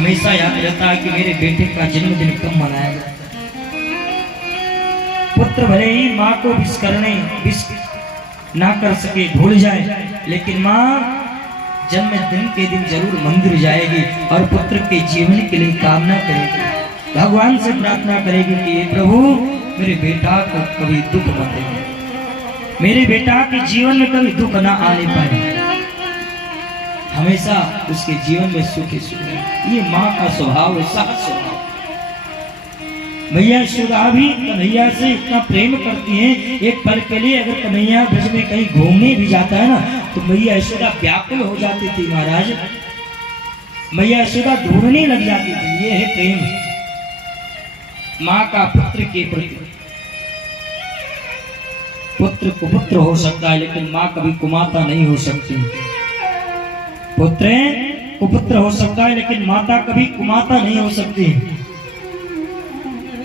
हमेशा याद रहता है कि मेरे बेटे का जन्मदिन कब मनाया जाता है। पुत्र भले ही माँ को विश ना कर सके, भूल जाए, लेकिन माँ जन्मदिन के दिन जरूर मंदिर जाएगी और पुत्र के जीवन के लिए कामना करेगी, भगवान से प्रार्थना करेगी कि ये प्रभु मेरे बेटा को कभी दुख मत देना, मेरे बेटा के जीवन में कभी दुख ना आने पाए, हमेशा उसके जीवन में सुख ही सुख है। ये माँ का स्वभाव है, सहज स्वभाव। मैया यशोदा भी कन्हैया से इतना प्रेम करती हैं, एक पल के लिए अगर कन्हैया ब्रज में कहीं घूमने भी जाता है ना तो मैया यशोदा व्याकुल हो जाती थी महाराज। मैया यशोदा ढूंढने लग जाती थी। ये है प्रेम माँ का पुत्र के प्रति। पुत्र कुपुत्र हो सकता है लेकिन माँ कभी कुमाता नहीं हो सकती। पुत्र कुपुत्र हो सकता है लेकिन माता कभी कुमाता नहीं हो सकती।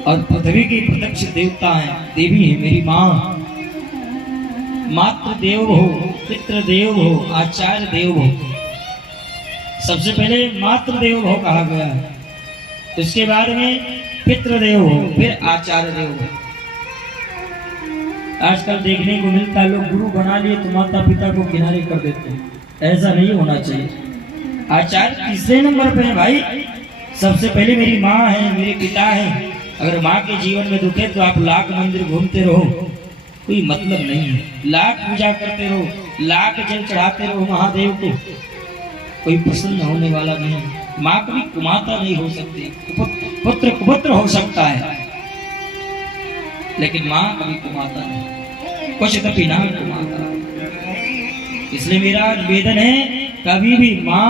और पृथ्वी की प्रत्यक्ष देवता है, देवी है मेरी माँ। मातृ देव हो, पितृ देव हो, आचार्य देव हो। सबसे पहले मातृ देव हो कहा गया है, उसके बाद में पितृदेव हो, फिर आचार्य देव हो। आजकल देखने को मिलता है लोग गुरु बना लिए तो माता पिता को किनारे कर देते हैं। ऐसा नहीं होना चाहिए। आचार्य तीसरे नंबर पे है भाई। सबसे पहले मेरी माँ है, मेरे पिता है। अगर माँ के जीवन में दुख है तो आप लाख मंदिर घूमते रहो, कोई मतलब नहीं है। लाख पूजा करते रहो, लाख जल चढ़ाते रहो महादेव को, कोई प्रसन्न होने वाला नहीं। माँ कभी कुमाता नहीं हो सकती। पुत्र कुपुत्र हो सकता है लेकिन माँ कभी कुमाता नहीं, कुछ कभी ना कुमाता। इसलिए मेरा निवेदन है कभी भी माँ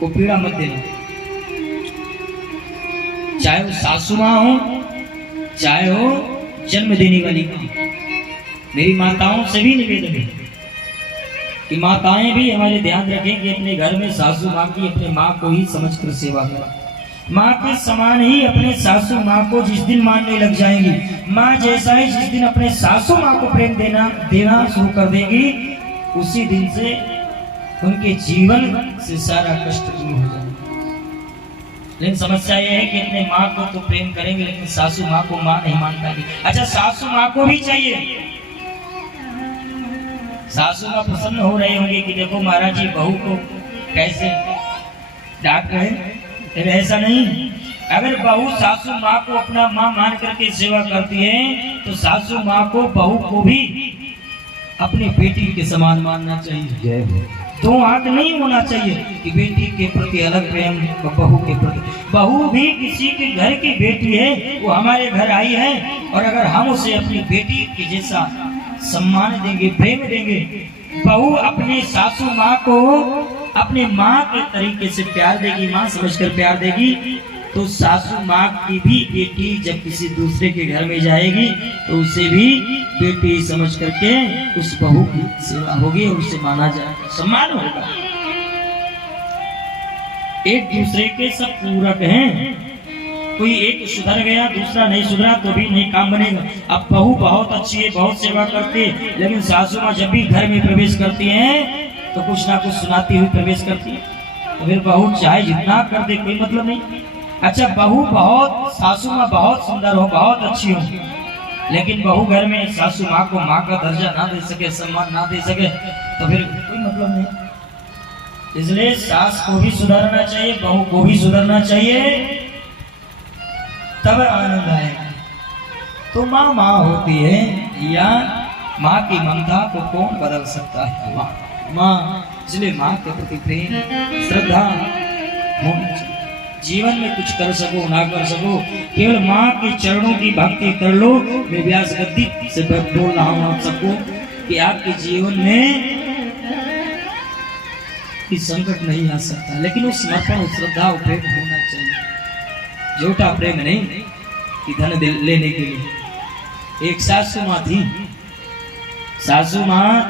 को पीड़ा मत देना, चाहे वो सासू माँ हो, चाहे हो जन्म देने वाली माँ। मेरी माताओं से भी निवेदन है कि माताएं भी हमारे ध्यान रखें कि अपने घर में सासू माँ की अपने माँ को ही समझकर सेवा करें। माँ के समान ही अपने सासू माँ को जिस दिन मानने लग जाएंगी, माँ जैसा ही जिस दिन अपने सासू माँ को प्रेम देना शुरू कर देगी, उसी दिन से उनके जीवन से सारा कष्ट दूर हो जाएगा। लेकिन समस्या यह है कि अपने माँ को तो प्रेम करेंगे लेकिन सासू माँ को माँ नहीं मान पाएगी। अच्छा, सासू माँ को भी चाहिए। सासू माँ प्रसन्न हो रहे होंगे कि देखो महाराज जी बहू को कैसे डांट रहे, लेकिन ऐसा नहीं। अगर बहू सासू माँ को अपना माँ मान करके सेवा करती है तो सासू माँ को बहू को भी अपनी बेटी के समान मानना चाहिए। दो हाथ नहीं होना चाहिए कि बेटी के प्रति अलग प्रेम, बहू के प्रति। बहू भी किसी के घर की बेटी है, वो हमारे घर आई है, और अगर हम उसे अपनी बेटी के जैसा सम्मान देंगे, प्रेम देंगे, बहू अपने सासू माँ को अपने माँ के तरीके से प्यार देगी, माँ समझकर प्यार देगी, तो सासू माँ की भी बेटी जब किसी दूसरे के घर में जाएगी तो उसे भी बेटी समझ करके उस बहू की सेवा होगी और उसे माना जाएगा, सम्मान होगा। एक दूसरे के सब पूरक हैं। कोई एक सुधर गया दूसरा नहीं सुधरा तो भी नहीं काम बनेगा। अब बहू बहुत अच्छी है, बहुत सेवा करती है, लेकिन सासू माँ जब भी घर में प्रवेश करती है तो कुछ ना कुछ सुनाती हुई प्रवेश करती है, तो फिर बहू चाहे जितना कर दे कोई मतलब नहीं। अच्छा, बहू बहुत, सासू माँ बहुत सुंदर हो, बहुत अच्छी हो, लेकिन बहू घर में सासू माँ को माँ का दर्जा ना दे सके, सम्मान ना दे सके, तो फिर कोई मतलब नहीं। इसलिए सास को भी सुधरना चाहिए, बहू को भी सुधरना चाहिए, तब आनंद आएगा। तो माँ माँ होती है, या माँ की ममता को कौन बदल सकता है? माँ। इसलिए माँ के प्रति प्रेम, श्रद्धा होनी चाहिए। जीवन में कुछ कर सको ना कर सको, केवल माँ के चरणों की भक्ति कर लो। मैं व्यास गद्दी से बोल रहा हूँ आप सबको कि आपके जीवन में संकट नहीं आ सकता, लेकिन उस समर्पण, श्रद्धा, प्रेम होना चाहिए। झूठा प्रेम नहीं कि धन लेने के लिए। एक सासू माँ थी, सासू माँ